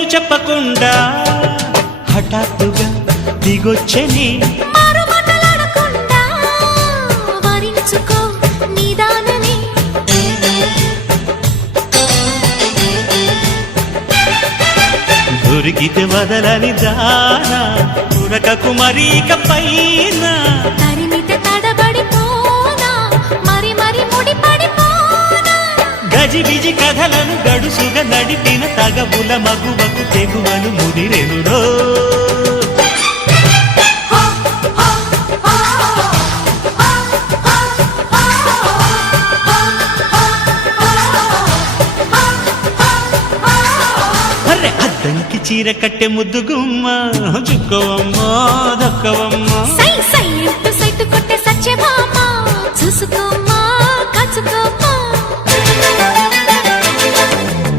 పేరు చెప్పకుండా హఠాత్తుగా దిగొచ్చని దొరికితే వదలని దానా ఉరకకు మరీక పైన తరిమితే తడబడిపోనా మరి మరి ముడిపడిపోనా గజిబిజి కథలను గడుసుగా నడిపిన తగవుల మగువకు తెగువను ముదిరెనురో అద్దంకి చీర కట్టె ముద్దు గుమ్మ చుక్కవమ్మ దక్కవమ్మ సై సై అంటూ సైటు కొట్టే సత్యభామ చూసుకోమ్మ